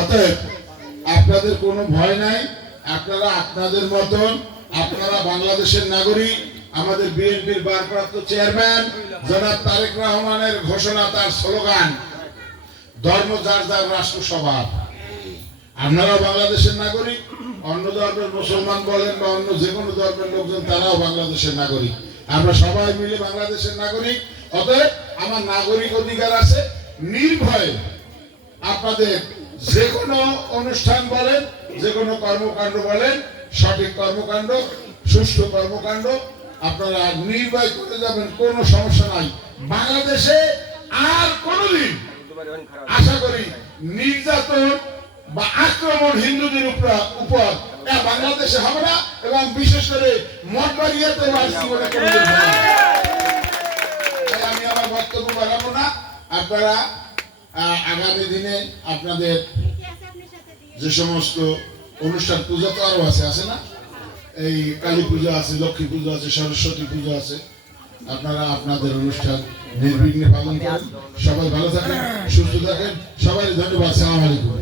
অতএব আপনাদের কোনো ভয় নাই, আপনারা আপনাদের মতন, আপনারা বাংলাদেশের নাগরিক। আমাদের বিএনপির ভারপ্রাপ্ত চেয়ারম্যান জনাব তারেক রহমানের ঘোষণা, তার স্লোগান, ধর্ম যার যার রাষ্ট্র সবার। আপনারাও বাংলাদেশের নাগরিক, অন্য ধর্মের মুসলমান বলেন বা অন্য যে কোনো ধর্মের লোকজন, তারাও বাংলাদেশের নাগরিক। আমরা সবাই মিলে বাংলাদেশের নাগরিক। অতএব আমার নাগরিক অধিকার আছে, নির্ভয়ে আপনাদের যে কোনো অনুষ্ঠান বলেন, যে কোনো কর্মকাণ্ড বলেন, সঠিক কর্মকাণ্ড, সুষ্ঠু কর্মকাণ্ড আপনারা নির্ভয় করে যাবেন, কোনো সমস্যা নাই। বাংলাদেশে আর কোনোদিন আশা করি নির্যাতন বা আক্রমণ হিন্দুদের উপর বাংলাদেশে হবে না, এবং বিশেষ করে মঠবাড়িয়াতে আমি আমার বক্তব্য বাড়াবো না। আপনারা আগামী দিনে আপনাদের যে সমস্ত অনুষ্ঠান, পূজা তো আরো আছে না, এই কালী পূজা আছে, লক্ষ্মী পূজা আছে, সরস্বতী পূজা আছে, আপনারা আপনাদের অনুষ্ঠান নির্বিঘ্নে পালন করেন। সবাই ভালো থাকেন, সুস্থ থাকেন, সবাই ধন্যবাদ। সালাম আলাইকুম।